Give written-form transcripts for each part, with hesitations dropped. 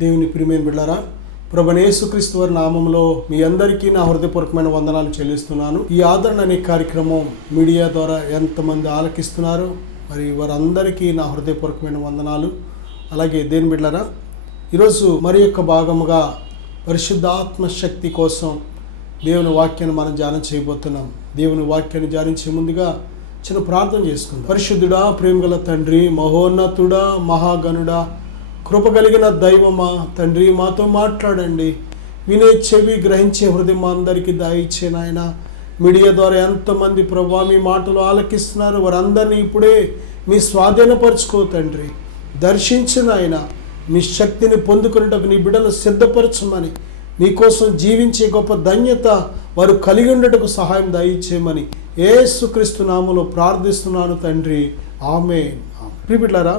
దేవుని ప్రియమైన బిడ్డలారా, ప్రభువైన యేసుక్రీస్తు వారి నామములో మీ అందరికీ నా హృదయపూర్వకమైన వందనాలు చెల్లిస్తున్నాను. ఈ ఆదరణ అనే కార్యక్రమం మీడియా ద్వారా ఎంతమంది ఆలకిస్తున్నారు, మరి వారందరికీ నా హృదయపూర్వకమైన వందనాలు. అలాగే దేవుని బిడ్డలారా, ఈరోజు మరి యొక్క భాగముగా పరిశుద్ధాత్మ శక్తి కోసం దేవుని వాక్యాన్ని మనం ధ్యానం చేయబోతున్నాం. దేవుని వాక్యాన్ని ధ్యానించే ముందుగా చిన్న ప్రార్థన చేసుకుందాం. పరిశుద్ధుడా, ప్రేమగల తండ్రి, మహోన్నతుడా, మహాగణుడా, కృప కలిగిన దైవమా తండ్రి, మాతో మాట్లాడండి. వినే చెవి, గ్రహించే హృదయం మా అందరికీ దయచే నాయన. మీడియా ద్వారా ఎంతమంది ప్రభువా మీ మాటలు ఆలకిస్తున్నారు, వారందరినీ ఇప్పుడే మీ స్వాధీనపరచుకో తండ్రి. దర్శించిన ఆయన మీ శక్తిని పొందుకునేటకు నీ బిడ్డలు సిద్ధపరచమని, మీకోసం జీవించే గొప్ప ధన్యత వారు కలిగి ఉండటకు సహాయం దయచేయమని యేసుక్రీస్తు నామములో ప్రార్థిస్తున్నాను తండ్రి, ఆమేన్. ప్రియబిడ్డలారా,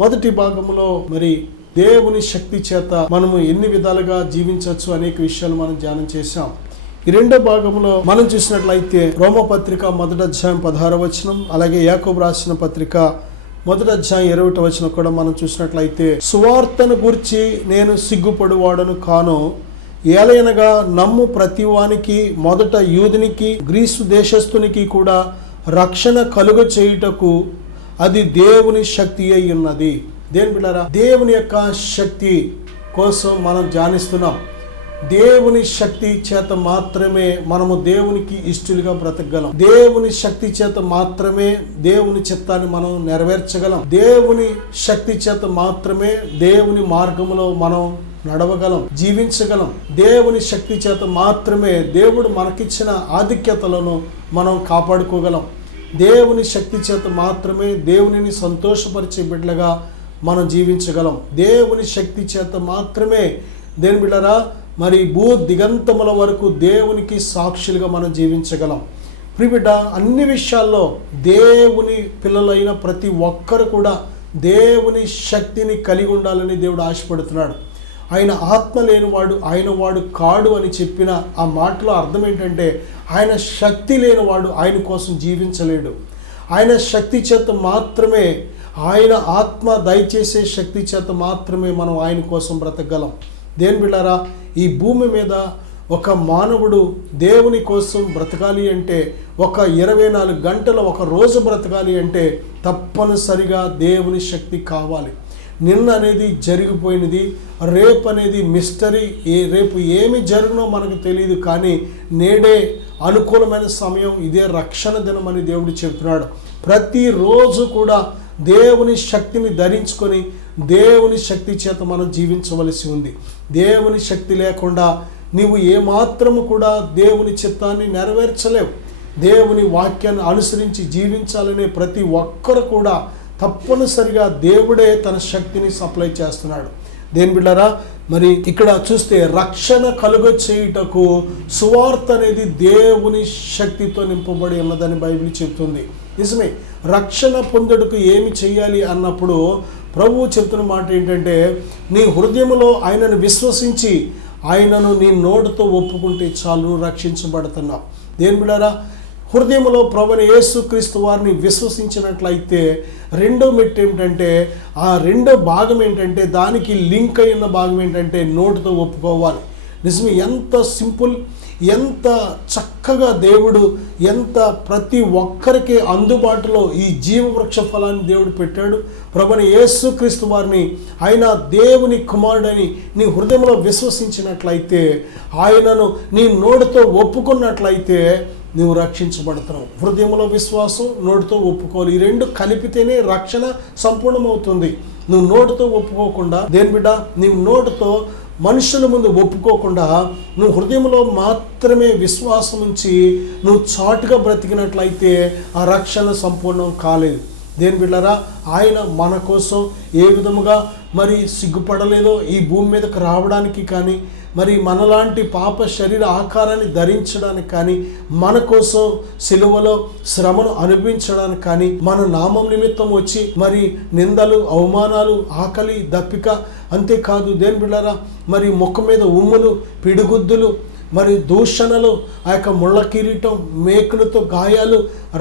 మొదటి భాగంలో మరి దేవుని శక్తి చేత మనము ఎన్ని విధాలుగా జీవించవచ్చు అనేక విషయాలు మనం ధ్యానం చేశాం. ఈ రెండో భాగంలో మనం చూసినట్లయితే రోమపత్రిక 1వ అధ్యాయం 16వ వచనం, అలాగే యాకోబు రాసిన పత్రిక 1వ అధ్యాయం 20వ వచనం కూడా మనం చూసినట్లయితే, సువార్తను గూర్చి నేను సిగ్గుపడువాడను కాను, ఏలయనగా నమ్ము ప్రతివానికి, మొదట యూదునికి గ్రీసు దేశస్థునికి కూడా రక్షణ కలుగ చేయుటకు అది దేవుని శక్తి అయి ఉన్నది. దేవుని బిడ్డలారా, దేవుని యొక్క శక్తి కోసం మనం ధ్యానిస్తున్నాం. దేవుని శక్తి చేత మాత్రమే మనము దేవునికి ఇష్టలుగా బ్రతకగలం. దేవుని శక్తి చేత మాత్రమే దేవుని చిత్తాన్ని మనం నెరవేర్చగలం. దేవుని శక్తి చేత మాత్రమే దేవుని మార్గంలో మనం నడవగలం, జీవించగలం. దేవుని శక్తి చేత మాత్రమే దేవుడు మనకిచ్చిన ఆధిక్యతలను మనం కాపాడుకోగలం. దేవుని శక్తి చేత మాత్రమే దేవునిని సంతోషపరిచే బిడ్డలుగా మనం జీవించగలం. దేవుని శక్తి చేత మాత్రమే దేవుని బిడ్డలారా మరి భూ దిగంతముల వరకు దేవునికి సాక్షులుగా మనం జీవించగలం. ప్రియబిడ్డ, అన్ని విషయాల్లో దేవుని పిల్లలైన ప్రతి ఒక్కరు కూడా దేవుని శక్తిని కలిగి ఉండాలని దేవుడు ఆశపడుతున్నాడు. ఆయన ఆత్మ లేనివాడు ఆయన వాడు కాడు అని చెప్పిన ఆ మాటలో అర్థం ఏంటంటే, ఆయన శక్తి లేనివాడు ఆయన కోసం జీవించలేడు. ఆయన శక్తి చేత మాత్రమే, ఆయన ఆత్మ దయచేసే శక్తి చేత మాత్రమే మనం ఆయన కోసం బ్రతకగలం. దేని బిడ్డారా, ఈ భూమి మీద ఒక మానవుడు దేవుని కోసం బ్రతకాలి అంటే, ఒక 24 గంటల ఒక రోజు బ్రతకాలి అంటే తప్పనిసరిగా దేవుని శక్తి కావాలి. నిన్న అనేది జరిగిపోయినది, రేపు అనేది మిస్టరీ. రేపు ఏమి జరుగునో మనకు తెలియదు, కానీ నేడే అనుకూలమైన సమయం, ఇదే రక్షణ దినం అని దేవుడు చెప్తున్నాడు. ప్రతిరోజు కూడా దేవుని శక్తిని ధరించుకొని దేవుని శక్తి చేత మనం జీవించవలసి ఉంది. దేవుని శక్తి లేకుండా నీవు ఏమాత్రము కూడా దేవుని చిత్తాన్ని నెరవేర్చలేవు. దేవుని వాక్యాన్ని అనుసరించి జీవించాలనే ప్రతి ఒక్కరు కూడా తప్పనిసరిగా దేవుడే తన శక్తిని సప్లై చేస్తున్నాడు. దేని బిడ్డారా, మరి ఇక్కడ చూస్తే రక్షణ కలుగ చేయుటకు సువార్త అనేది దేవుని శక్తితో నింపబడి ఉన్నదని బైబిల్ చెబుతుంది. నిజమే, రక్షణ పొందుటకు ఏమి చేయాలి అన్నప్పుడు ప్రభువు చెప్తున్న మాట ఏంటంటే, నీ హృదయంలో ఆయనను విశ్వసించి ఆయనను నీ నోటితో ఒప్పుకుంటే చాలు, రక్షించబడుతున్నావు. దేని బిడ్డారా, హృదయంలో ప్రభువైన యేసుక్రీస్తు వారిని విశ్వసించినట్లయితే రెండో మెట్టు ఏమిటంటే, ఆ రెండో భాగం ఏంటంటే, దానికి లింక్ అయిన భాగం ఏంటంటే నోటితో ఒప్పుకోవాలి. నిజమే, ఎంత సింపుల్, ఎంత చక్కగా దేవుడు ఎంత ప్రతి ఒక్కరికి అందుబాటులో ఈ జీవవృక్ష ఫలాన్ని దేవుడు పెట్టాడు. ప్రభువైన యేసుక్రీస్తు వారిని ఆయన దేవుని కుమారుడని నీ హృదయంలో విశ్వసించినట్లయితే, ఆయనను నీ నోటితో ఒప్పుకున్నట్లయితే నువ్వు రక్షించబడుతున్నావు. హృదయంలో విశ్వాసం, నోటితో ఒప్పుకోవాలి. ఈ రెండు కలిపితేనే రక్షణ సంపూర్ణమవుతుంది. నువ్వు నోటితో ఒప్పుకోకుండా, దేని బిడ్డ, నీవు నోటితో మనుషుల ముందు ఒప్పుకోకుండా నువ్వు హృదయంలో మాత్రమే విశ్వాసం ఉంచి నువ్వు చాటుగా బ్రతికినట్లయితే ఆ రక్షణ సంపూర్ణం కాలేదు. దేని బిడ్డలారా, ఆయన మన కోసం ఏ విధముగా మరి సిగ్గుపడలేదో ఈ భూమి మీదకి రావడానికి కానీ, మరి మనలాంటి పాప శరీర ఆకారాన్ని ధరించడానికి కానీ, మన కోసం సిలువలో శ్రమను అనుభవించడానికి కానీ, మన నామం నిమిత్తం వచ్చి మరి నిందలు, అవమానాలు, ఆకలి, దప్పిక, అంతేకాదు దేని బిడ్డలారా మరి ముఖం మీద ఉమ్ములు, పిడిగుద్దులు, మరి దూషణలు, ఆ యొక్క ముళ్ళ కిరీటం, మేకులతో గాయాలు,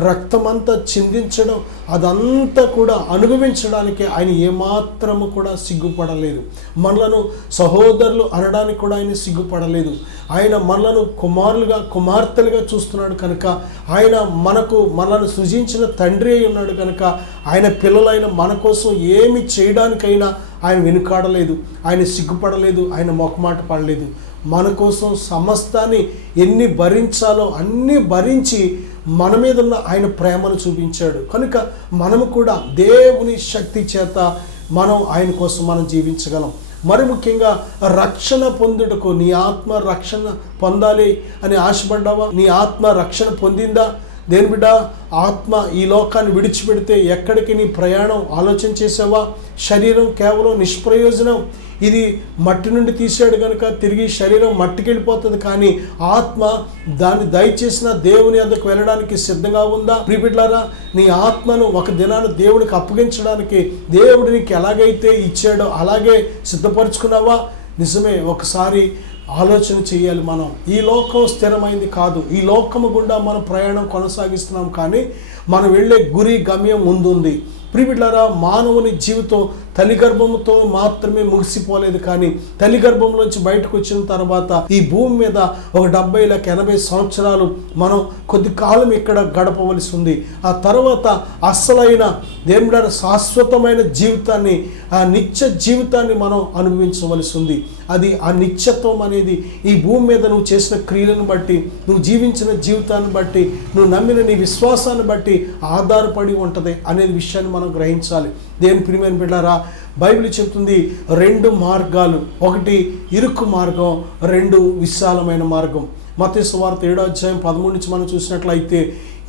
రక్తమంతా చిందించడం, అదంతా కూడా అనుభవించడానికి ఆయన ఏమాత్రము కూడా సిగ్గుపడలేదు. మనలను సహోదరులు అనడానికి కూడా ఆయన సిగ్గుపడలేదు. ఆయన మనలను కుమారులుగా, కుమార్తెలుగా చూస్తున్నాడు కనుక, ఆయన మనలను సృజించిన తండ్రి అయి ఉన్నాడు కనుక, ఆయన పిల్లలైన మన కోసం ఏమి చేయడానికైనా ఆయన వెనుకాడలేదు, ఆయన సిగ్గుపడలేదు, ఆయన మొకమాట పడలేదు. మన కోసం సమస్తాన్ని ఎన్ని భరించాలో అన్నీ భరించి మన మీద ఉన్న ఆయన ప్రేమను చూపించాడు. కనుక మనము కూడా దేవుని శక్తి చేత మనం ఆయన కోసం మనం జీవించగలం. మరి ముఖ్యంగా రక్షణ పొందుటకు, నీ ఆత్మ రక్షణ పొందాలి అని ఆశపడ్డావా? నీ ఆత్మ రక్షణ పొందిందా? దేని బిడ్డ, ఆత్మ ఈ లోకాన్ని విడిచిపెడితే ఎక్కడికి నీ ప్రయాణం ఆలోచన చేసావా? శరీరం కేవలం నిష్ప్రయోజనం. ఇది మట్టి నుండి తీసాడు కనుక తిరిగి శరీరం మట్టికి వెళ్ళిపోతుంది. కానీ ఆత్మ దాన్ని దయచేసిన దేవుని వద్దకు వెళ్ళడానికి సిద్ధంగా ఉందా? ప్రియబిడ్డలారా, నీ ఆత్మను ఒక దినాన్ని దేవుడికి అప్పగించడానికి దేవుడు నీకు ఎలాగైతే ఇచ్చాడో అలాగే సిద్ధపరచుకున్నావా? నిజమే. ఒకసారి ఆలోచన చేయాలి. మనం ఈ లోకం స్థిరమైంది కాదు. ఈ లోకము గుండా మనం ప్రయాణం కొనసాగిస్తున్నాం, కానీ మనం వెళ్ళే గురి, గమ్యం ముందుంది. ప్రియబిడ్డలారా, మానవుని జీవితం తల్లి గర్భంతో మాత్రమే ముగిసిపోలేదు, కానీ తల్లి గర్భంలోంచి బయటకు వచ్చిన తర్వాత ఈ భూమి మీద ఒక 70-80 సంవత్సరాలు మనం కొద్ది కాలం ఇక్కడ గడపవలసి ఉంది. ఆ తర్వాత అసలైన దేవుడ శాశ్వతమైన జీవితాన్ని, ఆ నిత్య జీవితాన్ని మనం అనుభవించవలసి ఉంది. అది ఆ నిత్యత్వం అనేది ఈ భూమి మీద నువ్వు చేసిన క్రియలను బట్టి, నువ్వు జీవించిన జీవితాన్ని బట్టి, నువ్వు నమ్మిన నీ విశ్వాసాన్ని బట్టి ఆధారపడి ఉంటుంది అనేది విషయాన్ని మనం గ్రహించాలి. దేవుని ప్రియమైన బిడ్డలారా, బైబిల్ చెప్తుంది 2 మార్గాలు, ఒకటి ఇరుకు మార్గం, 2 విశాలమైన మార్గం. మత్తయి సువార్త 7:13 నుంచి మనం చూసినట్లయితే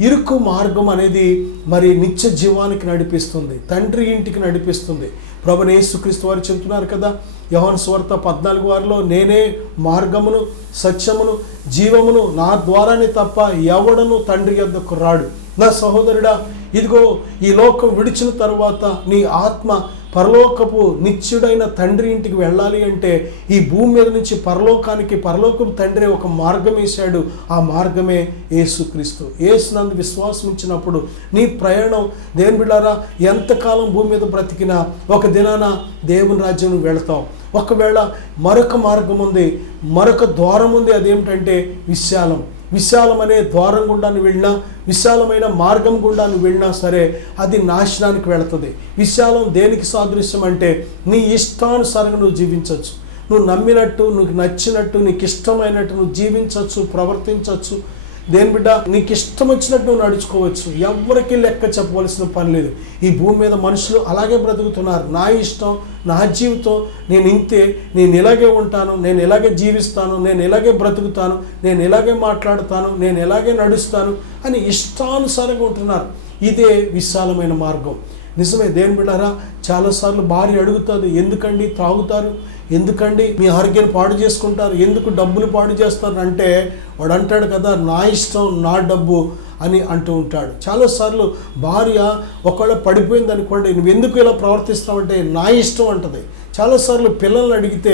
ఇరుకు మార్గం అనేది మరి నిత్య జీవానికి నడిపిస్తుంది, తండ్రి ఇంటికి నడిపిస్తుంది. ప్రభువైన యేసుక్రీస్తు వారు చెబుతున్నారు కదా, యోహాను సువార్త 14:6లో, నేనే మార్గమును, సత్యమును, జీవమును, నా ద్వారానే తప్ప ఎవడను తండ్రి యొద్దకు రాడు. నా సహోదరుడా, ఇదిగో ఈ లోకం విడిచిన తరువాత నీ ఆత్మ పరలోకపు నిత్యుడైన తండ్రి ఇంటికి వెళ్ళాలి అంటే ఈ భూమి మీద నుంచి పరలోకపు తండ్రి ఒక మార్గం వేశాడు. ఆ మార్గమే యేసుక్రీస్తు. యేసునందు విశ్వాసం ఇచ్చినప్పుడు నీ ప్రయాణం, దేవుని బిడ్డలారా, ఎంతకాలం భూమి మీద బ్రతికినా ఒక దినాన దేవుని రాజ్యం వెళతావు. ఒకవేళ మరొక మార్గం ఉంది, మరొక ద్వారం ఉంది. అదేమిటంటే విశాలమనే ద్వారం గుండా వెళ్ళినా, విశాలమైన మార్గం గుండా వెళ్ళినా సరే అది నాశనానికి వెళుతుంది. విశాలం దేనికి సాదృశ్యం అంటే నీ ఇష్టానుసారంగా నువ్వు జీవించవచ్చు, నువ్వు నమ్మినట్టు, నువ్వు నచ్చినట్టు, నీకు ఇష్టమైనట్టు నువ్వు జీవించవచ్చు, ప్రవర్తించవచ్చు. దేని బిడ్డ, నీకు ఇష్టం వచ్చినట్టు నువ్వు నడుచుకోవచ్చు. ఎవరికి లెక్క చెప్పవలసిన పని లేదు. ఈ భూమి మీద మనుషులు అలాగే బ్రతుకుతున్నారు. నా ఇష్టం, నా జీవితం, నేను ఇంతే, నేను ఇలాగే ఉంటాను, నేను ఇలాగే జీవిస్తాను, నేను ఇలాగే బ్రతుకుతాను, నేను ఇలాగే మాట్లాడతాను, నేను ఇలాగే నడుస్తాను అని ఇష్టానుసారంగా ఉంటున్నారు. ఇదే విశాలమైన మార్గం. నిజమే. దేవుని బిడ్డలారా, చాలాసార్లు భార్య అడుగుతుంది, ఎందుకండి త్రాగుతారు, ఎందుకండి మీ ఆరోగ్యాన్ని పాడు చేసుకుంటారు, ఎందుకు డబ్బులు పాడు చేస్తారు అంటే వాడు అంటాడు కదా, నా ఇష్టం నా డబ్బు అని అంటూ ఉంటాడు. చాలాసార్లు భార్య ఒకవేళ పడిపోయింది అనుకోండి, నువ్వు ఎందుకు ఇలా ప్రవర్తిస్తావంటే నా ఇష్టం అంటది. చాలాసార్లు పిల్లల్ని అడిగితే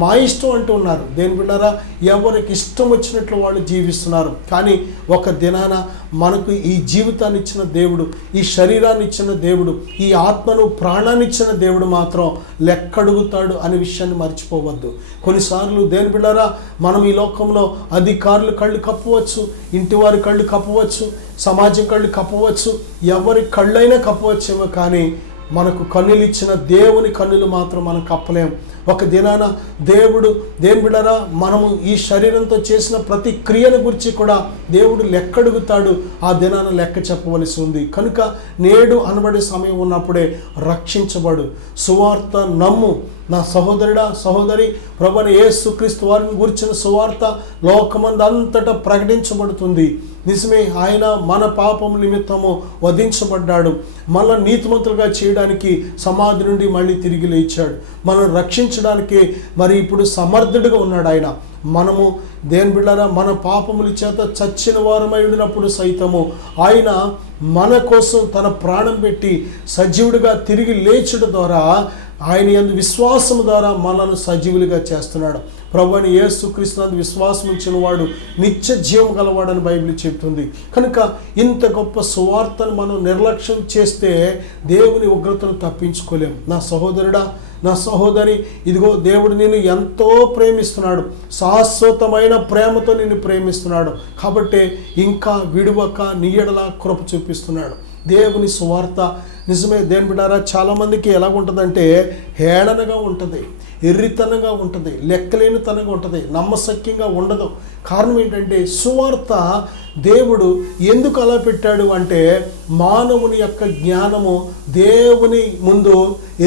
మా ఇష్టం అంటూ ఉన్నారు. దేని బిడ్డారా, ఎవరికి ఇష్టం వచ్చినట్లు వాళ్ళు జీవిస్తున్నారు. కానీ ఒక దినాన మనకు ఈ జీవితాన్ని ఇచ్చిన దేవుడు, ఈ శరీరాన్ని ఇచ్చిన దేవుడు, ఈ ఆత్మను ప్రాణాన్ని ఇచ్చిన దేవుడు మాత్రం లెక్కడుగుతాడు అనే విషయాన్ని మర్చిపోవద్దు. కొన్నిసార్లు దేని బిడ్డారా, మనం ఈ లోకంలో అధికారులు కళ్ళు కప్పవచ్చు, ఇంటివారి కళ్ళు కప్పవచ్చు, సమాజం కళ్ళు కప్పవచ్చు, ఎవరి కళ్ళైనా కప్పవచ్చేమో, కానీ మనకు కన్నులు ఇచ్చిన దేవుని కన్నులు మాత్రం మనం కప్పలేం. ఒక దినాన దేవుడు, దేని బిడ్డరా, మనము ఈ శరీరంతో చేసిన ప్రతి క్రియను గురించి కూడా దేవుడు లెక్కడుగుతాడు. ఆ దినాన లెక్క చెప్పవలసి ఉంది. కనుక నేడు అనబడే సమయం ఉన్నప్పుడే రక్షించబడు, సువార్త నమ్ము. నా సహోదరుడా, సహోదరి, ప్రభువైన యేసుక్రీస్తు వారిని గురించిన సువార్త లోకమందంతటా ప్రకటించబడుతుంది. నిజమే, ఆయన మన పాపం నిమిత్తము వధించబడ్డాడు, మనల్ని నీతిమంతులుగా చేయడానికి సమాధి నుండి మళ్ళీ తిరిగి లేచాడు, మనల్ని రక్షించడానికి మరి ఇప్పుడు సమర్థుడిగా ఉన్నాడు ఆయన. మనము దేని బిడ్డరా, మన పాపముల చేత చచ్చిన వారమై ఉండినప్పుడు సైతము ఆయన మన కోసం తన ప్రాణం పెట్టి సజీవుడిగా తిరిగి లేచుట ద్వారా, ఆయన యందు విశ్వాసము ద్వారా మనల్ని సజీవులుగా చేస్తున్నాడు. ప్రభువైన యేసుక్రీస్తునందు విశ్వాసం ఉంచిన వాడు నిత్య జీవం గలవాడని బైబిల్ చెప్తుంది. కనుక ఇంత గొప్ప సువార్తను మనం నిర్లక్ష్యం చేస్తే దేవుని ఉగ్రతను తప్పించుకోలేం. నా సహోదరుడా, నా సహోదరి, ఇదిగో దేవుడు నిన్ను ఎంతో ప్రేమిస్తున్నాడు. శాశ్వతమైన ప్రేమతో నిన్ను ప్రేమిస్తున్నాడు. కాబట్టి ఇంకా విడువక నీ ఎడల కృప చూపిస్తున్నాడు. దేవుని సువార్త నిజమే. దేని బిడ్డారా, చాలామందికి ఎలా ఉంటుందంటే హేళనగా ఉంటుంది, ఎర్రితనంగా ఉంటుంది, లెక్కలేనితనంగా ఉంటుంది, నమ్మశక్యంగా ఉండదు. కారణం ఏంటంటే సువార్త దేవుడు ఎందుకు అలా పెట్టాడు అంటే మానవుని యొక్క జ్ఞానము దేవుని ముందు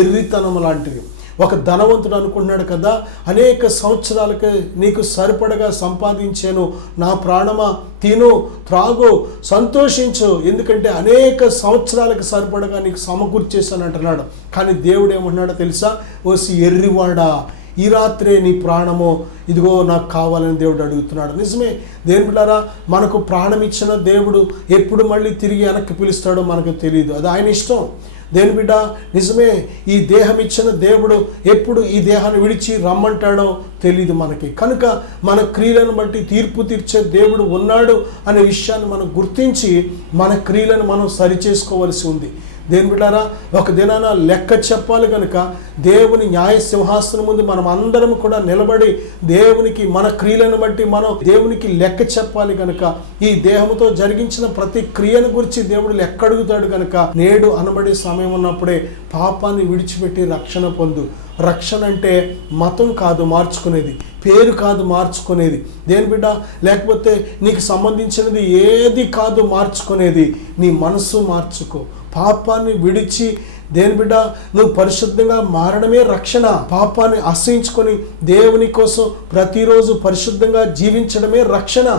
ఎర్రితనం లాంటిది. ఒక ధనవంతుడు అనుకుంటున్నాడు కదా, అనేక సంవత్సరాలకి నీకు సరిపడగా సంపాదించాను, నా ప్రాణమా తిను త్రాగు సంతోషించు, ఎందుకంటే అనేక సంవత్సరాలకు సరిపడగా నీకు సమకూర్చేశాను అంటున్నాడు. కానీ దేవుడు ఏమంటున్నాడో తెలుసా? ఓసి ఎర్రివాడా, ఈ రాత్రే నీ ప్రాణము ఇదిగో నాకు కావాలని దేవుడు అడుగుతున్నాడు. నిజమే దేవుని బిడ్డారా, మనకు ప్రాణం ఇచ్చిన దేవుడు ఎప్పుడు మళ్ళీ తిరిగి వెనక్కి పిలుస్తాడో మనకు తెలియదు. అది ఆయన ఇష్టం. దేని బిడ్డ, నిజమే, ఈ దేహం ఇచ్చిన దేవుడు ఎప్పుడు ఈ దేహాన్ని విడిచి రమ్మంటాడో తెలియదు మనకి. కనుక మన క్రియలను బట్టి తీర్పు తీర్చే దేవుడు ఉన్నాడు అనే విషయాన్ని మనం గుర్తించి మన క్రియలను మనం సరిచేసుకోవలసి ఉంది. దేని బిడ్డారా, ఒక దినాన లెక్క చెప్పాలి కనుక దేవుని న్యాయ సింహాసనం ముందు మనం అందరం కూడా నిలబడి దేవునికి మన క్రియలను బట్టి మనం దేవునికి లెక్క చెప్పాలి కనుక ఈ దేహంతో జరిగించిన ప్రతి క్రియను గురించి దేవుడు లెక్క అడుగుతాడు కనుక నేడు అనబడే సమయం ఉన్నప్పుడే పాపాన్ని విడిచిపెట్టి రక్షణ పొందు. రక్షణ అంటే మతం కాదు మార్చుకునేది, పేరు కాదు మార్చుకునేది. దేని బిడ్డ, లేకపోతే నీకు సంబంధించినది ఏది కాదు మార్చుకునేది, నీ మనసు మార్చుకో. పాపాన్ని విడిచి దేని బిడ్డ నువ్వు పరిశుద్ధంగా మారడమే రక్షణ. పాపాన్ని అసహించుకొని దేవుని కోసం ప్రతిరోజు పరిశుద్ధంగా జీవించడమే రక్షణ.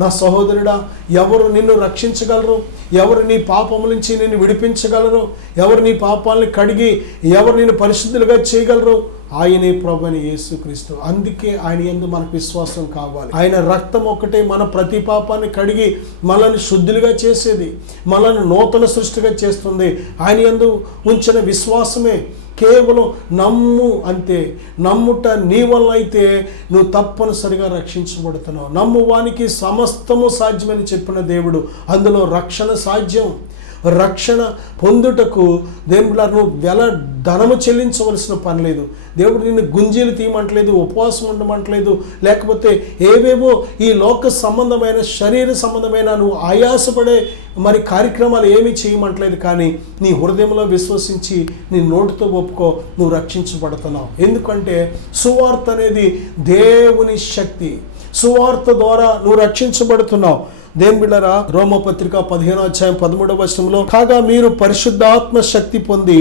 నా సహోదరుడా, ఎవరు నిన్ను రక్షించగలరు? ఎవరు నీ పాపం నుంచి నిన్ను విడిపించగలరు? ఎవరు నీ పాపాలను కడిగి ఎవరు నిన్ను పరిశుద్ధులుగా చేయగలరు? ఆయనే ప్రభువైన యేసుక్రీస్తు. అందుకే ఆయన యందు మనకు విశ్వాసం కావాలి. ఆయన రక్తం ఒక్కటే మన ప్రతి పాపాన్ని కడిగి మనల్ని శుద్ధులుగా చేసేది, మనల్ని నూతన సృష్టిగా చేస్తుంది. ఆయన యందు ఉంచిన విశ్వాసమే. కేవలం నమ్ము అంతే. నమ్ముట నీ వల్ల అయితే నువ్వు తప్పనిసరిగా రక్షించబడుతున్నావు. నమ్ము వానికి సమస్తము సాధ్యమని చెప్పిన దేవుడు, అందులో రక్షణ సాధ్యం. రక్షణ పొందుటకు దేవుడు నువ్వు ధనము చెల్లించవలసిన పని లేదు. దేవుడు నిన్ను గుంజీలు తీయమంటలేదు, ఉపవాసం ఉండమంటలేదు, లేకపోతే ఏవేవో ఈ లోక సంబంధమైన శరీర సంబంధమైన నువ్వు ఆయాసపడే కార్యక్రమాలు ఏమీ చేయమంటలేదు. కానీ నీ హృదయంలో విశ్వసించి నీ నోటితో ఒప్పుకో, నువ్వు రక్షించబడుతున్నావు. ఎందుకంటే సువార్త అనేది దేవుని శక్తి. సువార్త ద్వారా నువ్వు రక్షించబడుతున్నావు. దేని బిడ్డరా, రోమపత్రిక 15:13 కాగా మీరు పరిశుద్ధాత్మ శక్తి పొంది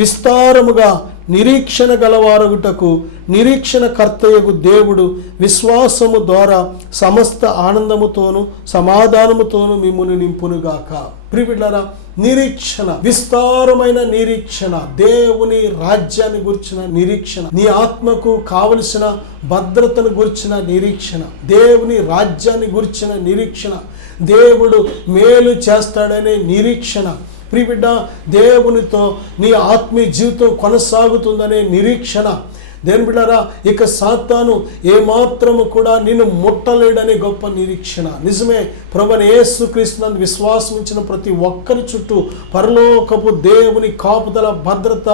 విస్తారముగా నిరీక్షణ గలవారగుటకు నిరీక్షణ కర్తయగు దేవుడు విశ్వాసము ద్వారా సమస్త ఆనందముతోను సమాధానముతోను మిమ్మును నింపునుగాక. ప్రియబిడ్డలారా, నిరీక్షణ, విస్తారమైన నిరీక్షణ, దేవుని రాజ్యాన్ని గురించిన నిరీక్షణ, నీ ఆత్మకు కావలసిన భద్రతను గురించిన నిరీక్షణ, దేవుని రాజ్యాన్ని గురించిన నిరీక్షణ, దేవుడు మేలు చేస్తాడనే నిరీక్షణ. ప్రియబిడ్డ, దేవునితో నీ ఆత్మీయ జీవితం కొనసాగుతుందనే నిరీక్షణ. దేని బిడ్డారా, ఇక సాతాను ఏమాత్రము కూడా నిన్ను ముట్టలేడనే గొప్ప నిరీక్షణ. నిజమే, ప్రభువైన యేసుక్రీస్తునందు విశ్వాసం ఉంచిన ప్రతి ఒక్కరి చుట్టూ పరలోకపు దేవుని కాపుదల భద్రత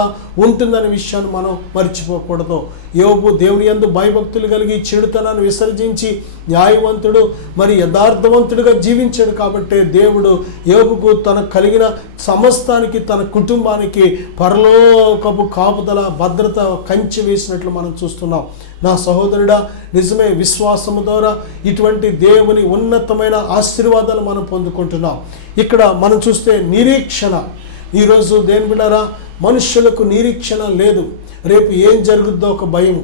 ఉంటుందనే విషయాన్ని మనం మర్చిపోకూడదు. యోబు దేవుని యందు భయభక్తులు కలిగి చెడుతనాన్ని విసర్జించి న్యాయవంతుడు యథార్థవంతుడిగా జీవించాడు. కాబట్టి దేవుడు యోబుకు తనకు కలిగిన సమస్తానికి, తన కుటుంబానికి పరలోకపు కాపుదల భద్రత కంచె వేసినట్లు మనం చూస్తున్నాం. నా సహోదరుడా, నిజమే, విశ్వాసము ద్వారా ఇటువంటి దేవుని ఉన్నతమైన ఆశీర్వాదాలు మనం పొందుకుంటున్నాం. ఇక్కడ మనం చూస్తే నిరీక్షణ. ఈరోజు దేని బిడ్డారా, మనుష్యులకు నిరీక్షణ లేదు. రేపు ఏం జరుగుద్దో ఒక భయం,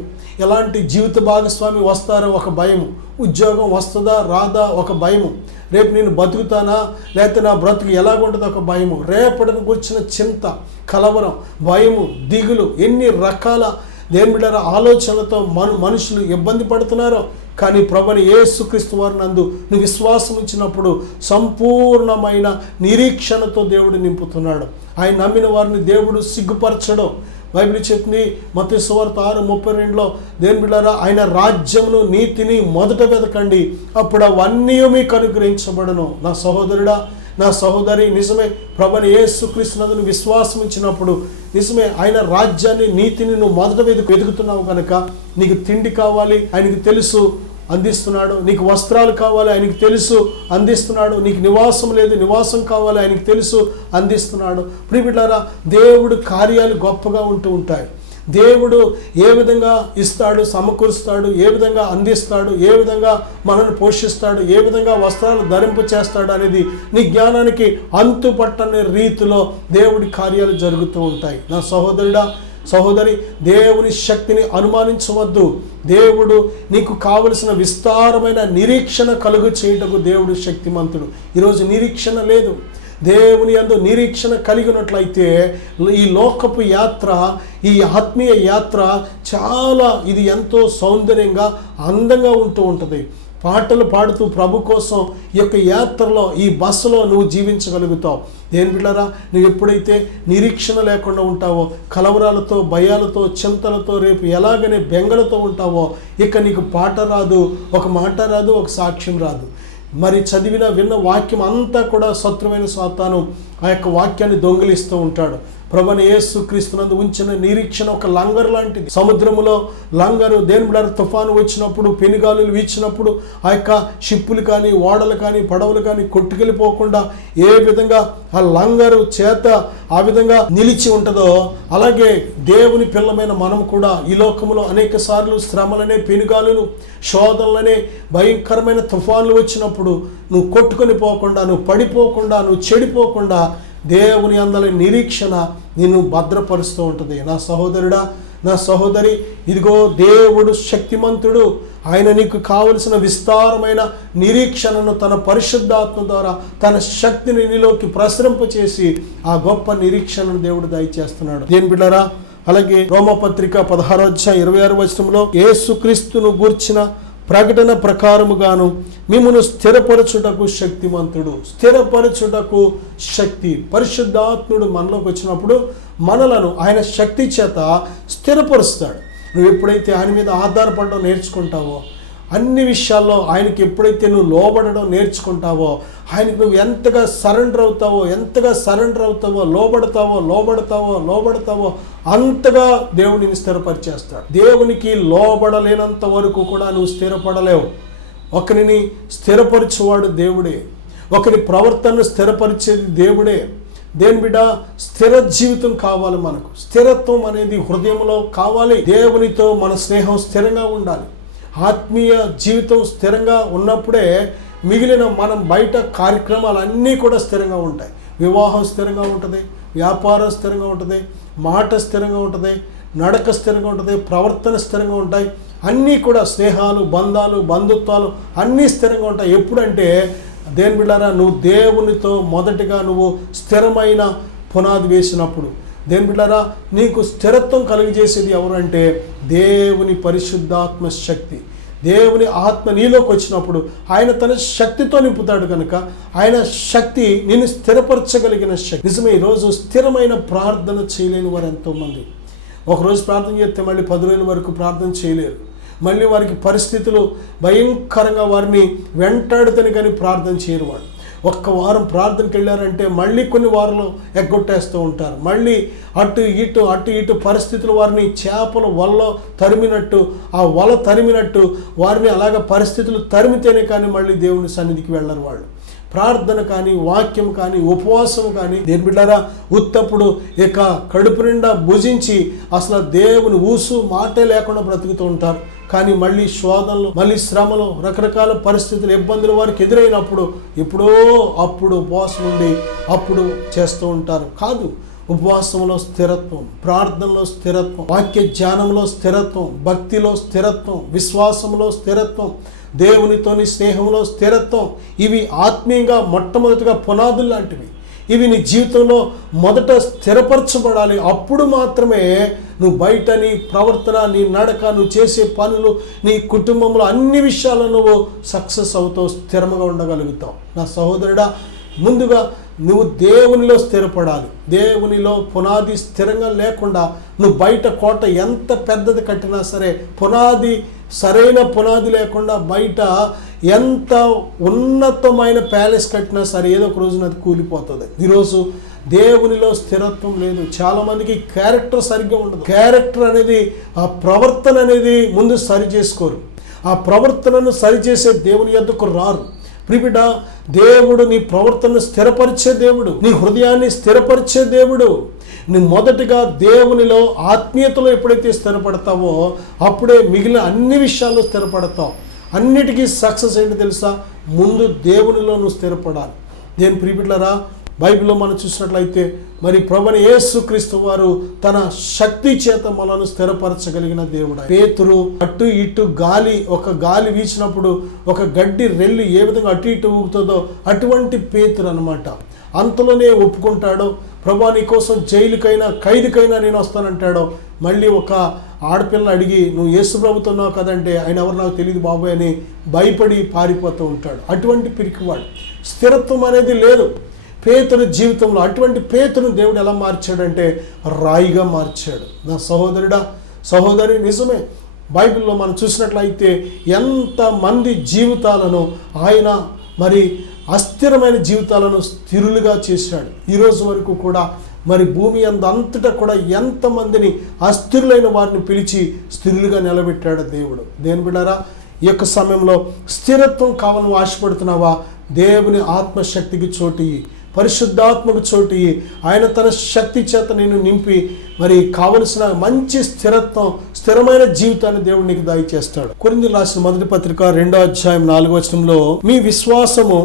ఎలాంటి జీవిత భాగస్వామి వస్తారో ఒక భయం, ఉద్యోగం వస్తుందా రాదా ఒక భయము, రేపు నేను బతుకుతానా లేకపోతే నా బ్రతుకు ఎలాగుంటుందో ఒక భయము, రేపటిని గురించిన చింత, కలవరం, భయము, దిగులు, ఎన్ని రకాల దేని బిడ్డారా ఆలోచనలతో మనుషులు ఇబ్బంది పడుతున్నారో. కానీ ప్రభువైన యేసుక్రీస్తు వారి నందు నువ్వు విశ్వాసం ఉంచినప్పుడు సంపూర్ణమైన నిరీక్షణతో దేవుడు నింపుతున్నాడు. ఆయన నమ్మిన వారిని దేవుడు సిగ్గుపరచడం. బైబిల్ చెప్తుంది మత్తయి సువార్త 6:32లో, దేవుని బిడ్డలారా, ఆయన రాజ్యమును నీతిని మొదట వెతకండి, అప్పుడు అవన్నీ మీకు అనుగ్రహించబడును. నా సహోదరుడా, నా సహోదరి, నిజమే ప్రభువైన యేసుక్రీస్తునందు విశ్వాసం ఇచ్చినప్పుడు నిజమే ఆయన రాజ్యాన్ని నీతిని నువ్వు మొదట వెతుకుతున్నావు కనుక నీకు తిండి కావాలి, ఆయనకి తెలుసు, అందిస్తున్నాడు. నీకు వస్త్రాలు కావాలి, ఆయనకి తెలుసు, అందిస్తున్నాడు. నీకు నివాసం లేదు, నివాసం కావాలి, ఆయనకి తెలుసు, అందిస్తున్నాడు. ప్రియబిడ్డలారా, దేవుడు కార్యాలు గొప్పగా ఉంటూ ఉంటాయి. దేవుడు ఏ విధంగా ఇస్తాడు, సమకూరుస్తాడు, ఏ విధంగా అందిస్తాడు, ఏ విధంగా మనల్ని పోషిస్తాడు, ఏ విధంగా వస్త్రాలు ధరింప చేస్తాడు అనేది నీ జ్ఞానానికి అంతుపట్టని రీతిలో దేవుడి కార్యాలు జరుగుతూ ఉంటాయి. నా సహోదరుడా, సహోదరి, దేవుని శక్తిని అనుమానించవద్దు. దేవుడు నీకు కావలసిన విస్తారమైన నిరీక్షణ కలుగు చేయుటకు దేవుడు శక్తిమంతుడు. ఈరోజు నిరీక్షణ లేదు. దేవుని యందు నిరీక్షణ కలిగినట్లయితే ఈ లోకపు యాత్ర, ఈ ఆత్మీయ యాత్ర చాలా ఇది ఎంతో సౌందర్యంగా అందంగా ఉంటూ ఉంటుంది. పాటలు పాడుతూ ప్రభు కోసం ఈ యొక్క యాత్రలో, ఈ బస్సులో నువ్వు జీవించగలుగుతావు. దేని బిడ్డలారా, నువ్వు ఎప్పుడైతే నిరీక్షణ లేకుండా ఉంటావో, కలవరాలతో, భయాలతో, చింతలతో, రేపు ఎలాగనే బెంగలతో ఉంటావో, ఇక నీకు పాట రాదు, ఒక మాట రాదు, ఒక సాక్ష్యం రాదు. మరి చదివిన విన్న వాక్యం అంతా కూడా శత్రువైన సాతాను ఆ యొక్క వాక్యాన్ని దొంగిలిస్తూ ఉంటాడు. ప్రభువైన యేసుక్రీస్తునందు ఉంచిన నిరీక్షణ ఒక లంగర్ లాంటిది. సముద్రములో లంగరు, దేని బిడ్డలారా, తుఫాను వచ్చినప్పుడు, పెనుగాలులు వీచినప్పుడు ఆ యొక్క షిప్పులు కానీ, ఓడలు కానీ, పడవలు కానీ కొట్టుకెళ్ళిపోకుండా ఏ విధంగా ఆ లంగరు చేత ఆ విధంగా నిలిచి ఉంటుందో, అలాగే దేవుని పిల్లమైన మనం కూడా ఈ లోకంలో అనేక సార్లు శ్రమలనే, పెనుగాలులు, శోధనలనే, భయంకరమైన తుఫాన్లు వచ్చినప్పుడు నువ్వు కొట్టుకొని పోకుండా, నువ్వు పడిపోకుండా, నువ్వు చెడిపోకుండా దేవుని అందరి నిరీక్షణ నిన్ను భద్రపరుస్తూ ఉంటుంది. నా సహోదరుడా, నా సహోదరి, ఇదిగో దేవుడు శక్తిమంతుడు. ఆయన నీకు కావలసిన విస్తారమైన నిరీక్షణను తన పరిశుద్ధాత్మ ద్వారా తన శక్తిని నీలోకి ప్రసరింపచేసి ఆ గొప్ప నిరీక్షణను దేవుడు దయచేస్తున్నాడు. దేని బిడ్డలారా, అలాగే రోమపత్రిక 16:26 యేసుక్రీస్తును గూర్చిన ప్రకటన ప్రకారముగాను మిమ్మును స్థిరపరచుటకు శక్తిమంతుడు. స్థిరపరచుటకు శక్తి, పరిశుద్ధాత్ముడు మనలోకి వచ్చినప్పుడు మనలను ఆయన శక్తి చేత స్థిరపరుస్తాడు. నువ్వు ఎప్పుడైతే ఆయన మీద ఆధారపడడం నేర్చుకుంటావో, అన్ని విషయాల్లో ఆయనకి ఎప్పుడైతే నువ్వు లోబడడం నేర్చుకుంటావో, ఆయనకు నువ్వు ఎంతగా సరెండర్ అవుతావో, లోబడతావో అంతగా దేవుడిని స్థిరపరిచేస్తాడు. దేవునికి లోబడలేనంత వరకు కూడా నువ్వు స్థిరపడలేవు. ఒకరిని స్థిరపరిచేవాడు దేవుడే, ఒకరి ప్రవర్తనను స్థిరపరిచేది దేవుడే. దేని బిడ్డ, స్థిర జీవితం కావాలి మనకు. స్థిరత్వం అనేది హృదయంలో కావాలి. దేవునితో మన స్నేహం స్థిరంగా ఉండాలి. ఆత్మీయ జీవితం స్థిరంగా ఉన్నప్పుడే మిగిలిన మనం బయట కార్యక్రమాలన్నీ కూడా స్థిరంగా ఉంటాయి. వివాహం స్థిరంగా ఉంటుంది, వ్యాపారం స్థిరంగా ఉంటుంది, మాట స్థిరంగా ఉంటుంది, నడక స్థిరంగా ఉంటుంది, ప్రవర్తన స్థిరంగా ఉంటాయి. అన్నీ కూడా స్నేహాలు, బంధాలు, బంధుత్వాలు అన్నీ స్థిరంగా ఉంటాయి. ఎప్పుడంటే దేని బిడ్డారా, నువ్వు దేవునితో మొదటిగా నువ్వు స్థిరమైన పునాది వేసినప్పుడు. దేని బిడ్డారా, నీకు స్థిరత్వం కలిగజేసేది ఎవరంటే దేవుని పరిశుద్ధాత్మ శక్తి. దేవుని ఆత్మ నీలోకి వచ్చినప్పుడు ఆయన తన శక్తితో నింపుతాడు కనుక ఆయన శక్తి నిన్ను స్థిరపరచగలిగిన శక్తి. నిజమే, ఈరోజు స్థిరమైన ప్రార్థన చేయలేని వారు ఎంతోమంది. ఒకరోజు ప్రార్థన చేస్తే మళ్ళీ 10 రోజుల వరకు ప్రార్థన చేయలేరు. మళ్ళీ వారికి పరిస్థితులు భయంకరంగా వారిని వెంటాడుతని కానీ ప్రార్థన చేయరు. వాళ్ళు ఒక్క వారం ప్రార్థనకి వెళ్ళారంటే మళ్ళీ కొన్ని వారాలు ఎగ్గొట్టేస్తూ ఉంటారు. మళ్ళీ అటు ఇటు పరిస్థితులు వారిని చేపలు వల తరిమినట్టు, ఆ వల తరిమినట్టు వారిని అలాగ పరిస్థితులు తరిమితేనే కానీ మళ్ళీ దేవుని సన్నిధికి వెళ్ళరు. వాళ్ళు ప్రార్థన కానీ, వాక్యం కానీ, ఉపవాసం కానీ, దేని బిడ్డారా, ఉత్తప్పుడు ఇక కడుపు నిండా భుజించి అసలు దేవుని ఊసు మాటే లేకుండా బ్రతుకుతూ ఉంటారు. కానీ మళ్ళీ శోధనలు, మళ్ళీ శ్రమలు, రకరకాల పరిస్థితులు, ఇబ్బందులు వారికి ఎదురైనప్పుడు ఎప్పుడో అప్పుడు ఉపవాసం ఉండి అప్పుడు చేస్తూ ఉంటారు. కాదు, ఉపవాసంలో స్థిరత్వం, ప్రార్థనలో స్థిరత్వం, వాక్య ధ్యానంలో స్థిరత్వం, భక్తిలో స్థిరత్వం, విశ్వాసంలో స్థిరత్వం, దేవునితోని స్నేహంలో స్థిరత్వం, ఇవి ఆత్మీయంగా మొట్టమొదటిగా పునాదులు లాంటివి. ఇవి నీ జీవితంలో మొదట స్థిరపరచబడాలి. అప్పుడు మాత్రమే నువ్వు బయట నీ ప్రవర్తన, నీ నడక, నువ్వు చేసే పనులు, నీ కుటుంబంలో అన్ని విషయాల్లో నువ్వు సక్సెస్ అవుతావు, స్థిరంగా ఉండగలుగుతావు. నా సహోదరుడా, ముందుగా నువ్వు దేవునిలో స్థిరపడాలి. దేవునిలో పునాది స్థిరంగా లేకుండా నువ్వు బయట కోట ఎంత పెద్దది కట్టినా సరే, సరైన పునాది లేకుండా బయట ఎంత ఉన్నతమైన ప్యాలెస్ కట్టినా సరే ఏదో ఒక రోజున అది కూలిపోతుంది. ఈరోజు దేవునిలో స్థిరత్వం లేదు. చాలామందికి క్యారెక్టర్ సరిగ్గా ఉండదు. క్యారెక్టర్ అనేది, ఆ ప్రవర్తన అనేది ముందు సరి చేసుకోరు. ఆ ప్రవర్తనను సరిచేసే దేవుని యొద్దకు రారు. ప్రియబిడ్డ, దేవుడు నీ ప్రవర్తనను స్థిరపరిచే దేవుడు, నీ హృదయాన్ని స్థిరపరిచే దేవుడు. నువ్వు మొదటిగా దేవునిలో ఆత్మీయతలో ఎప్పుడైతే స్థిరపడతావో అప్పుడే మిగిలిన అన్ని విషయాల్లో స్థిరపడతావు. అన్నిటికీ సక్సెస్ ఏంటి తెలుసా? ముందు దేవునిలో నువ్వు స్థిరపడాలి. దేని ప్రియబిడ్డలారా, బైబిల్లో మనం చూసినట్లయితే మరి ప్రభువైన యేసుక్రీస్తు వారు తన శక్తి చేత మనను స్థిరపరచగలిగిన దేవుడు. పేతురు అటు ఇటు ఒక గాలి వీచినప్పుడు ఒక గడ్డి రెల్లి ఏ విధంగా అటు ఇటు ఊగుతుందో అటువంటి పేతురు అనమాట. అంతలోనే ఒప్పుకుంటాడో, ప్రభువా నీ కోసం జైలుకైనా ఖైదుకైనా నేను వస్తానంటాడో. మళ్ళీ ఒక ఆడపిల్ల అడిగి నువ్వు యేసు ప్రభుతున్నావు కదంటే ఆయన ఎవరు నాకు తెలియదు బాబోయ్ అని భయపడి పారిపోతూ ఉంటాడు. అటువంటి పిరికివాడు. స్థిరత్వం అనేది లేదు పేతురు జీవితంలో. అటువంటి పేతురును దేవుడు ఎలా మార్చాడంటే రాయిగా మార్చాడు. నా సహోదరుడా, సహోదరి, నిజమే బైబిల్లో మనం చూసినట్లయితే ఎంతమంది జీవితాలను ఆయన మరి అస్థిరమైన జీవితాలను స్థిరులుగా చేశాడు. ఈరోజు వరకు కూడా మరి భూమి అంతటా కూడా ఎంతమందిని అస్థిరులైన వారిని పిలిచి స్థిరులుగా నిలబెట్టాడు దేవుడు. దేని బిడ్డారా, ఈ యొక్క సమయంలో స్థిరత్వం కావాలని ఆశపడుతున్నావా? దేవుని ఆత్మశక్తికి చోటు, పరిశుద్ధాత్మకు చోటు, ఆయన తన శక్తి చేత నేను నింపి మరి కావలసిన మంచి స్థిరత్వం, స్థిరమైన జీవితాన్ని దేవుడు నీకు దయచేస్తాడు. కొరింథీయులకు రాసిన మొదటి పత్రిక 2వ అధ్యాయం 4వ వచనంలో మీ విశ్వాసము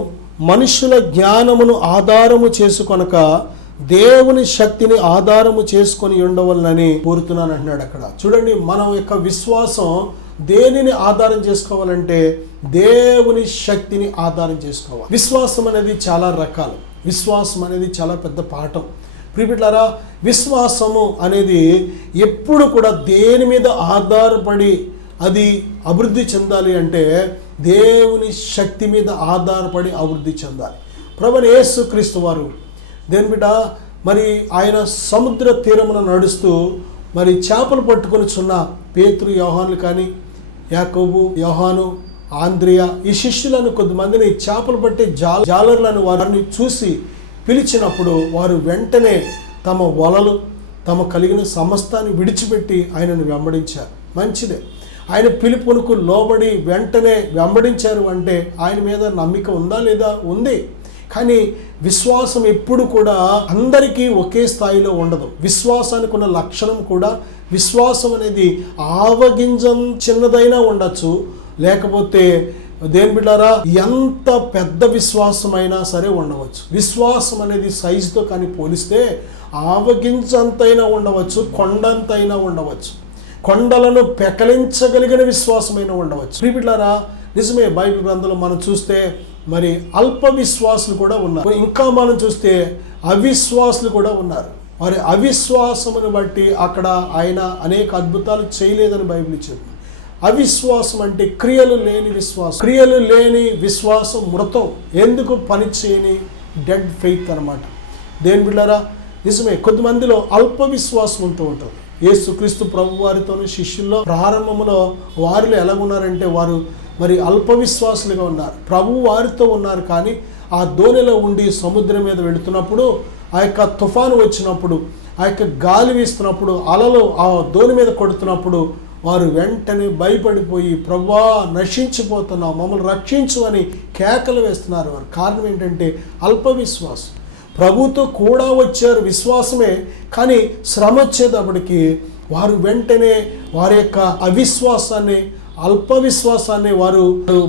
మనుషుల జ్ఞానమును ఆధారము చేసుకొనక దేవుని శక్తిని ఆధారము చేసుకొని ఉండవలనని కోరుతున్నాను అంటున్నాడు అక్కడ. చూడండి, మన యొక్క విశ్వాసం దేనిని ఆధారం చేసుకోవాలంటే దేవుని శక్తిని ఆధారం చేసుకోవాలి. విశ్వాసం అనేది చాలా రకాలు. విశ్వాసం అనేది చాలా పెద్ద పాఠం. ప్రియబిడ్డలారా, విశ్వాసము అనేది ఎప్పుడు కూడా దేని మీద ఆధారపడి అది అభివృద్ధి చెందాలి అంటే దేవుని శక్తి మీద ఆధారపడి అభివృద్ధి చెందాలి. ప్రభువైన యేసుక్రీస్తు వారు దేని బిడ్డ మరి ఆయన సముద్ర తీరమున నడుస్తూ మరి చేపలు పట్టుకొని చున్న పేతురు, యోహానులు కానీ, యాకోబు, యోహాను, ఆంద్రియా ఈ శిష్యులను కొద్దిమందిని చేపలు పట్టే జాలర్లను వారిని చూసి పిలిచినప్పుడు వారు వెంటనే తమ వలలు, తమ కలిగిన సమస్తాన్ని విడిచిపెట్టి ఆయనను వెంబడించారు. మంచిదే, ఆయన పిలుపునకు లోబడి వెంటనే వెంబడించారు అంటే ఆయన మీద నమ్మిక ఉందా లేదా? ఉంది. కానీ విశ్వాసం ఎప్పుడు కూడా అందరికీ ఒకే స్థాయిలో ఉండదు. విశ్వాసానికి ఉన్న లక్షణం కూడా, విశ్వాసం అనేది ఆవగింజం చిన్నదైనా ఉండొచ్చు, లేకపోతే దేని బిడ్డారా ఎంత పెద్ద విశ్వాసమైనా సరే ఉండవచ్చు. విశ్వాసం అనేది సైజుతో కానీ పోలిస్తే ఆవగింజంతైనా ఉండవచ్చు, కొండంతైనా ఉండవచ్చు, కొండలను పెకలించగలిగిన విశ్వాసమైనా ఉండవచ్చు. బిడ్డారా, నిజమే, బైబిల్ గ్రంథంలో మనం చూస్తే మరి అల్ప విశ్వాసులు కూడా ఉన్నారు. ఇంకా మనం చూస్తే అవిశ్వాసులు కూడా ఉన్నారు. మరి అవిశ్వాసమును బట్టి అక్కడ ఆయన అనేక అద్భుతాలు చేయలేదని బైబిల్ చెప్తుంది. అవిశ్వాసం అంటే క్రియలు లేని విశ్వాసం. క్రియలు లేని విశ్వాసం మృతం, ఎందుకు పని చేయని డెడ్ ఫెయిత్ అనమాట. దేని బిడ్డారా, నిజమే, కొద్దిమందిలో అల్ప విశ్వాసం ఉంటూ ఉంటుంది. యేసుక్రీస్తు ప్రభు వారితోని శిష్యుల్లో ప్రారంభంలో వారిలో ఎలాగున్నారంటే వారు మరి అల్ప విశ్వాసులుగా ఉన్నారు. ప్రభు వారితో ఉన్నారు, కానీ ఆ దోణిలో ఉండి సముద్రం మీద వెళుతున్నప్పుడు, ఆ యొక్క తుఫాను వచ్చినప్పుడు, ఆ యొక్క గాలి వీస్తున్నప్పుడు, అలలు ఆ దోణి మీద కొడుతున్నప్పుడు వారు వెంటనే భయపడిపోయి ప్రభువా నశించిపోతున్నాం, మమ్మల్ని రక్షించు అని కేకలు వేస్తున్నారు. వారు కారణం ఏంటంటే అల్ప విశ్వాసం. ప్రభుతో కూడా వచ్చారు, విశ్వాసమే, కానీ శ్రమ వచ్చేటప్పటికి వారు వెంటనే వారి యొక్క అవిశ్వాసాన్ని, అల్ప విశ్వాసాన్ని వారు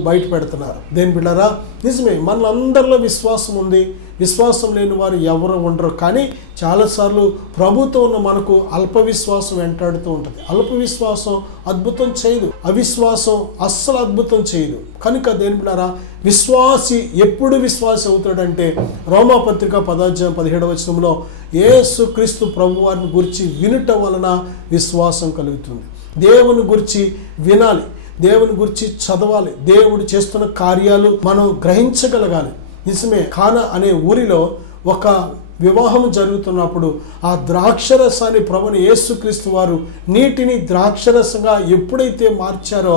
బయట పెడుతున్నారు. దేని బిడ్డారా, నిజమే, మనందరిలో విశ్వాసం ఉంది. విశ్వాసం లేని వారు ఎవరు ఉండరు. కానీ చాలాసార్లు ప్రభుతో ఉన్న మనకు అల్ప విశ్వాసం వెంటాడుతూ ఉంటుంది. అల్ప విశ్వాసం అద్భుతం చేయదు, అవిశ్వాసం అస్సలు అద్భుతం చేయదు. కనుక దేని బిడ్డారా, విశ్వాసి ఎప్పుడు విశ్వాసి అవుతాడంటే రోమాపత్రిక 10:17 యేసుక్రీస్తు ప్రభువారిని గురించి వినుట వలన విశ్వాసం కలుగుతుంది. దేవుని గురించి వినాలి, దేవుని గురించి చదవాలి, దేవుడు చేస్తున్న కార్యాలు మనం గ్రహించగలగాలి. నిజమే, కానా అనే ఊరిలో ఒక వివాహం జరుగుతున్నప్పుడు ఆ ద్రాక్షరసాన్ని ప్రభువైన యేసుక్రీస్తు వారు నీటిని ద్రాక్షరసంగా ఎప్పుడైతే మార్చారో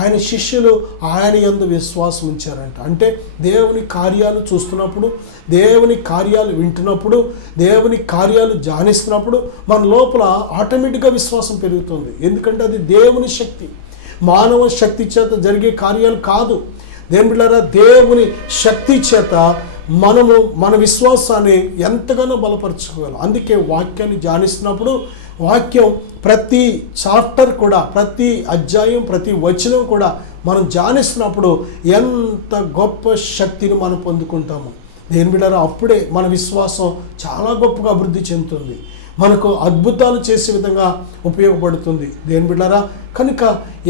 ఆయన శిష్యులు ఆయన యందు విశ్వాసం ఉంచారంట. అంటే దేవుని కార్యాలు చూస్తున్నప్పుడు, దేవుని కార్యాలు వింటున్నప్పుడు, దేవుని కార్యాలు ధ్యానిస్తున్నప్పుడు మన లోపల ఆటోమేటిక్గా విశ్వాసం పెరుగుతుంది. ఎందుకంటే అది దేవుని శక్తి, మానవ శక్తి చేత జరిగే కార్యాలు కాదు. దేవుని బిడ్డలారా, దేవుని శక్తి చేత మనము మన విశ్వాసాన్ని ఎంతగానో బలపరచుకోగలం. అందుకే వాక్యాన్ని ధ్యానిస్తున్నప్పుడు వాక్యం ప్రతి చాప్టర్ కూడా, ప్రతి అధ్యాయం, ప్రతి వచనం కూడా మనం ధ్యానిస్తున్నప్పుడు ఎంత గొప్ప శక్తిని మనం పొందుకుంటాము. దేవుని బిడ్డలారా, అప్పుడే మన విశ్వాసం చాలా గొప్పగా అభివృద్ధి చెందుతుంది, మనకు అద్భుతాలు చేసే విధంగా ఉపయోగపడుతుంది. దేవుని బిడ్డలారా, కనుక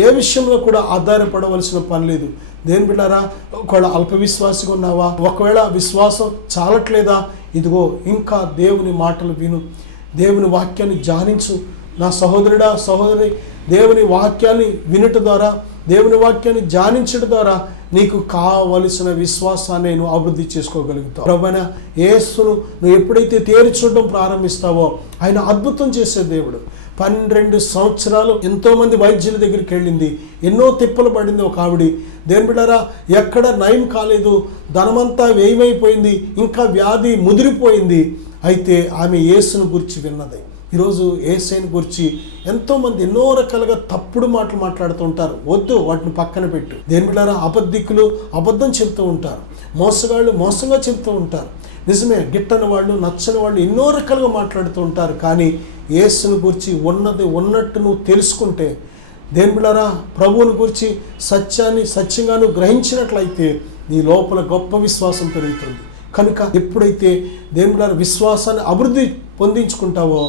ఏ విషయంలో కూడా ఆధారపడవలసిన పని లేదు. దేవుని బిడ్డలారా, ఒకవేళ అల్ప విశ్వాసిగా ఉన్నావా, ఒకవేళ విశ్వాసం చాలట్లేదా, ఇదిగో ఇంకా దేవుని మాటలు విను, దేవుని వాక్యాన్ని ధ్యానించు. నా సహోదరుడా, సహోదరి, దేవుని వాక్యాన్ని వినుట ద్వారా, దేవుని వాక్యాన్ని ధ్యానించడం ద్వారా నీకు కావలసిన విశ్వాసాన్ని నువ్వు అభివృద్ధి చేసుకోగలుగుతావు. ప్రభువైన యేసును నువ్వు ఎప్పుడైతే తేరి చూడడం ప్రారంభిస్తావో ఆయన అద్భుతం చేసే దేవుడు. 12 సంవత్సరాలు ఎంతోమంది వైద్యుల దగ్గరికి వెళ్ళింది, ఎన్నో తిప్పలు పడింది ఒక ఆవిడ. దేవుని బిడ్డలారా, ఎక్కడ నయం కాలేదు, ధనమంతా వ్యయమైపోయింది, ఇంకా వ్యాధి ముదిరిపోయింది. అయితే ఆమె యేసును గురించి విన్నది. ఈరోజు యేసుని గురించి ఎంతోమంది ఎన్నో రకాలుగా తప్పుడు మాటలు మాట్లాడుతూ ఉంటారు. వద్దు, వాటిని పక్కన పెట్టు. దేవుని బిడ్డలారా, అబద్ధికులు అబద్ధం చెప్తూ ఉంటారు, మోసగాళ్ళు మోసంగా చెప్తూ ఉంటారు. నిజమే, గిట్టని వాళ్ళు, నచ్చని వాళ్ళు ఎన్నో రకాలుగా మాట్లాడుతూ ఉంటారు. కానీ యేసుని గురించి ఉన్నది ఉన్నట్టు నువ్వు తెలుసుకుంటే, దేవుని బిడ్డలారా, ప్రభువుని గురించి సత్యాన్ని సత్యంగాను గ్రహించినట్లయితే నీ లోపల గొప్ప విశ్వాసం పెరుగుతుంది. కనుక ఎప్పుడైతే దేవుని బిడ్డలారా విశ్వాసాన్ని అభివృద్ధి పొందించుకుంటావో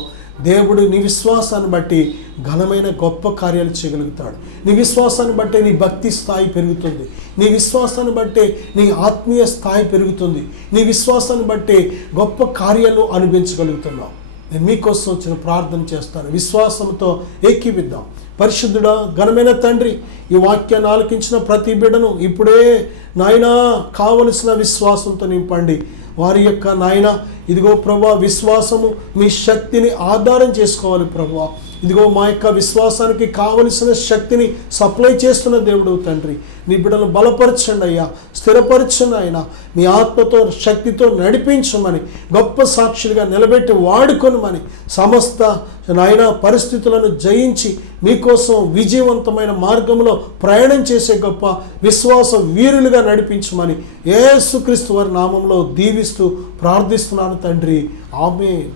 దేవుడు నీ విశ్వాసాన్ని బట్టి ఘనమైన గొప్ప కార్యాలు చేయగలుగుతాడు. నీ విశ్వాసాన్ని బట్టే నీ భక్తి స్థాయి పెరుగుతుంది, నీ విశ్వాసాన్ని బట్టే నీ ఆత్మీయ స్థాయి పెరుగుతుంది, నీ విశ్వాసాన్ని బట్టే గొప్ప కార్యాలు అనుభవించగలుగుతున్నావు. నేను మీకోసం వచ్చిన ప్రార్థన చేస్తాను, విశ్వాసంతో ఏకీవిద్దాం. పరిశుద్ధుడా, ఘనమైన తండ్రి, ఈ వాక్యాన్ని ఆలకించిన ప్రతి బిడ్డను ఇప్పుడే నాయనా కావలసిన విశ్వాసంతో నింపండి. వారి యొక్క నాయన ఇదిగో ప్రభువా, విశ్వాసము మీ శక్తిని ఆధారం చేసుకోవాలి ప్రభువా. ఇదిగో మా యొక్క విశ్వాసానికి కావలసిన శక్తిని సప్లై చేస్తున్న దేవుడు తండ్రి, నీ బిడ్డలు బలపరచండి అయ్యా, స్థిరపరచండి ఆయన, మీ ఆత్మతో శక్తితో నడిపించమని, గొప్ప సాక్షులుగా నిలబెట్టి వాడుకొనమని, సమస్త నాయన పరిస్థితులను జయించి మీకోసం విజయవంతమైన మార్గంలో ప్రయాణం చేసే గొప్ప విశ్వాస వీరులుగా నడిపించమని యేసుక్రీస్తు వారి నామంలో దీవిస్తూ ప్రార్థిస్తున్నాను తండ్రి. ఆమేన్.